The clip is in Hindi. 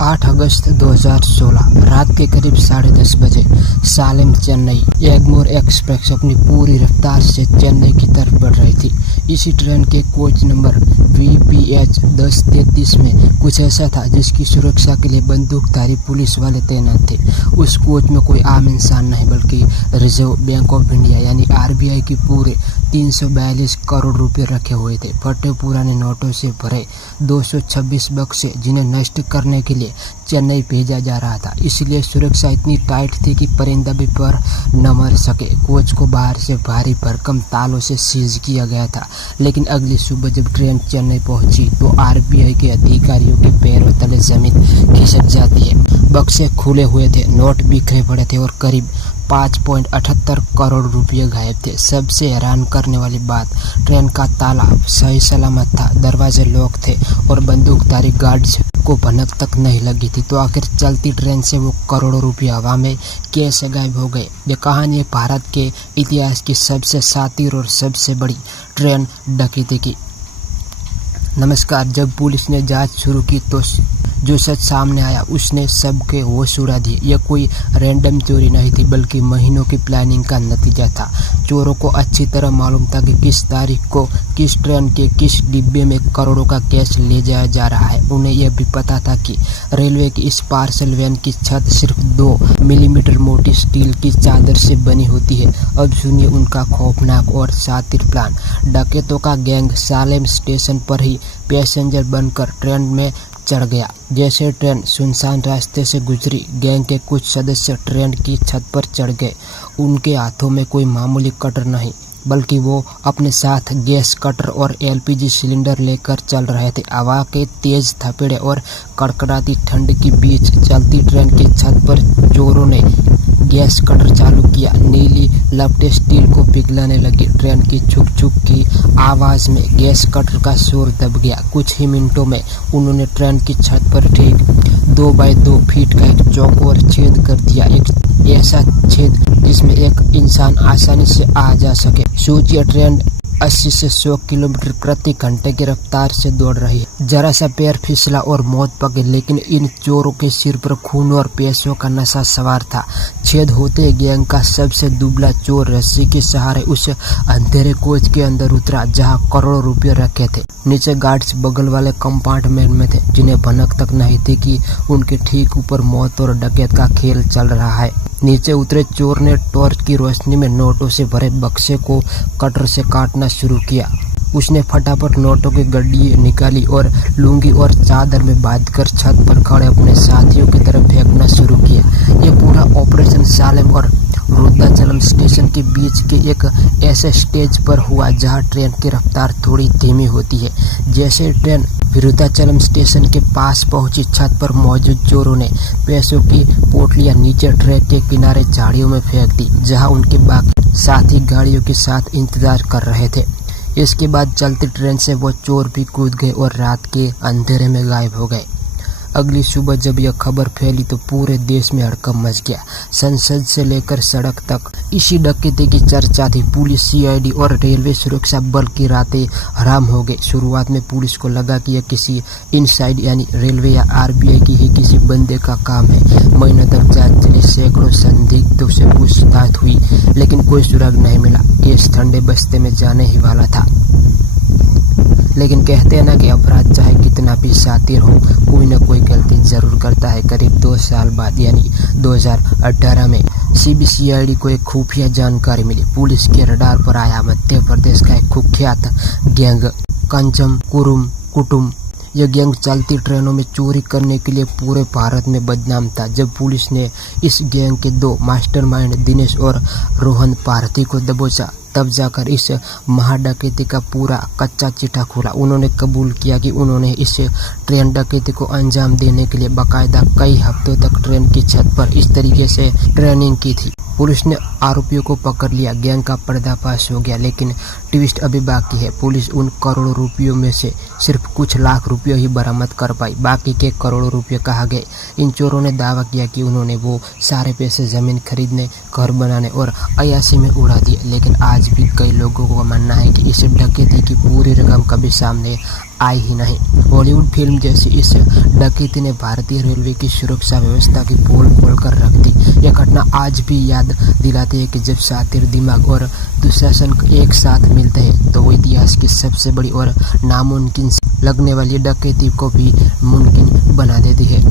8 अगस्त 2016 रात के करीब 10:30 बजे सालेम चेन्नई एग्मोर एक्सप्रेस अपनी पूरी रफ्तार से चेन्नई की तरफ बढ़ रही थी। इसी ट्रेन के कोच नंबर VPH 1033 में कुछ ऐसा था जिसकी सुरक्षा के लिए बंदूकधारी पुलिस वाले तैनात थे। उस कोच में कोई आम इंसान नहीं बल्कि रिजर्व बैंक ऑफ इंडिया यानी RBI की पूरे 342 करोड़ रुपए रखे हुए थे। फटे पुराने नोटों से भरे 226 बक्से जिन्हें नष्ट करने के लिए चेन्नई भेजा जा रहा था। इसलिए सुरक्षा इतनी टाइट थी कि परिंदा भी पर न मर सके। कोच को बाहर से भारी भरकम तालों से सीज किया गया था। लेकिन अगली सुबह जब ट्रेन चेन्नई पहुंची तो RBI के अधिकारियों के पैरों तले जमीन खिसक जाती है। बक्से खुले हुए थे, नोट बिखरे पड़े थे और करीब 5.78 करोड़ रुपये गायब थे। सबसे हैरान करने वाली बात, ट्रेन का ताला सही सलामत था, दरवाजे लॉक थे और बंदूकधारी गार्ड्स को भनक तक नहीं लगी थी। तो आखिर चलती ट्रेन से वो करोड़ों रुपये हवा में कैसे गायब हो गए? ये कहानी है भारत के इतिहास की सबसे शातिर और सबसे बड़ी ट्रेन डकैती की। नमस्कार। जब पुलिस ने जांच शुरू की तो जो सच सामने आया उसने सबके होश उड़ा दिए। यह कोई रैंडम चोरी नहीं थी बल्कि महीनों की प्लानिंग का नतीजा था। चोरों को अच्छी तरह मालूम था कि किस तारीख को किस ट्रेन के किस डिब्बे में करोड़ों का कैश ले जाया जा रहा है। उन्हें यह भी पता था कि रेलवे की इस पार्सल वैन की छत सिर्फ 2 मिलीमीटर मोटी स्टील की चादर से बनी होती है। अब सुनिए उनका खौफनाक और शातिर प्लान। डकैतों का गैंग सालेम स्टेशन पर ही पैसेंजर बनकर ट्रेन में चढ़ गया। जैसे ट्रेन सुनसान रास्ते से गुजरी, गैंग के कुछ सदस्य ट्रेन की छत पर चढ़ गए। उनके हाथों में कोई मामूली कटर नहीं बल्कि वो अपने साथ गैस कटर और LPG सिलेंडर लेकर चल रहे थे। हवा के तेज थपेड़े और कड़कड़ाती ठंड के बीच चलती ट्रेन की छत पर चोरों ने गैस कटर चालू किया। नीली लपटें स्टील को पिघलाने लगी। ट्रेन की छुक छुक की आवाज में गैस कटर का शोर दब गया। कुछ ही मिनटों में उन्होंने ट्रेन की छत पर ठीक 2 बाई 2 फीट का एक चौकोर छेद कर दिया। एक ऐसा छेद जिसमें एक इंसान आसानी से आ जा सके। सोचिए, ट्रेन 80 से 100 किलोमीटर प्रति घंटे की रफ्तार से दौड़ रही है। जरा सा पैर फिसला और मौत पकड़ी। लेकिन इन चोरों के सिर पर खून और पैसों का नशा सवार था। छेद होते गैंग का सबसे दुबला चोर रस्सी के सहारे उस अंधेरे कोच के अंदर उतरा जहां करोड़ों रुपए रखे थे। नीचे गार्ड्स बगल वाले कंपार्टमेंट में थे जिन्हें भनक तक नहीं थी कि उनके ठीक ऊपर मौत और डकैत का खेल चल रहा है। नीचे उतरे चोर ने टॉर्च की रोशनी में नोटों से भरे बक्से को कटर से काटना शुरू किया। उसने फटाफट नोटों की गड्डी निकाली और लुंगी और चादर में बांधकर छत पर खड़े अपने साथियों की तरफ फेंकना शुरू किया। ये पूरा ऑपरेशन सालेम और वृद्धाचलम स्टेशन के बीच के एक ऐसे स्टेज पर हुआ जहां ट्रेन की रफ्तार थोड़ी धीमी होती है। जैसे ट्रेन विरुद्धाचलम स्टेशन के पास पहुंची, छत पर मौजूद चोरों ने पैसों की पोटलियां नीचे ट्रैक के किनारे झाड़ियों में फेंक दी जहां उनके बाकी साथी गाड़ियों के साथ इंतजार कर रहे थे। इसके बाद चलती ट्रेन से वो चोर भी कूद गए और रात के अंधेरे में गायब हो गए। अगली सुबह जब यह खबर फैली तो पूरे देश में हड़कंप मच गया। संसद से लेकर सड़क तक इसी डकैती की चर्चा थी। पुलिस, CID और रेलवे सुरक्षा बल की रातें हराम हो गई। शुरुआत में पुलिस को लगा कि यह किसी इनसाइड यानी रेलवे या RBI की ही किसी बंदे का काम है। महीनों तक जांच चली, सैकड़ों संदिग्धों से पूछताछ हुई लेकिन कोई सुराग नहीं मिला। केस ठंडे बस्ते में जाने ही वाला था। लेकिन कहते हैं ना कि अपराध चाहे कितना भी शातिर हो, कोई न कोई गलती जरूर करता है। करीब 2 साल बाद यानी 2018 में CBCID को एक खुफिया जानकारी मिली। पुलिस के रडार पर आया मध्य प्रदेश का एक कुख्यात गैंग कंचम कुरुम। यह गैंग चलती ट्रेनों में चोरी करने के लिए पूरे भारत में बदनाम था। जब पुलिस ने इस गैंग के 2 मास्टरमाइंड दिनेश और रोहन भारती को दबोचा तब जाकर इस महाडकैती का पूरा कच्चा चिट्ठा खुला। उन्होंने कबूल किया कि उन्होंने इस ट्रेन डकैती को अंजाम देने के लिए बाकायदा कई हफ्तों तक ट्रेन की छत पर इस तरीके से ट्रेनिंग की थी। पुलिस ने आरोपियों को पकड़ लिया। गैंग का पर्दाफाश हो गया लेकिन ट्विस्ट अभी बाकी है। पुलिस उन करोड़ों रुपयों में से सिर्फ कुछ लाख रुपये ही बरामद कर पाई। बाकी के करोड़ों रुपये कहाँ गए? इन चोरों ने दावा किया कि उन्होंने वो सारे पैसे जमीन खरीदने, घर बनाने और अयाशी में उड़ा दिए। लेकिन आज भी कई लोगों का मानना है कि इस डकैती की पूरी रकम कभी सामने आई ही नहीं। हॉलीवुड फिल्म जैसी इस डकैती ने भारतीय रेलवे की सुरक्षा व्यवस्था की पोल खोलकर रख दी। यह घटना आज भी याद दिलाती है कि जब शातिर दिमाग और दुशासन एक साथ मिलते हैं तो वो इतिहास की सबसे बड़ी और नामुमकिन लगने वाली डकैती को भी मुमकिन बना देती है।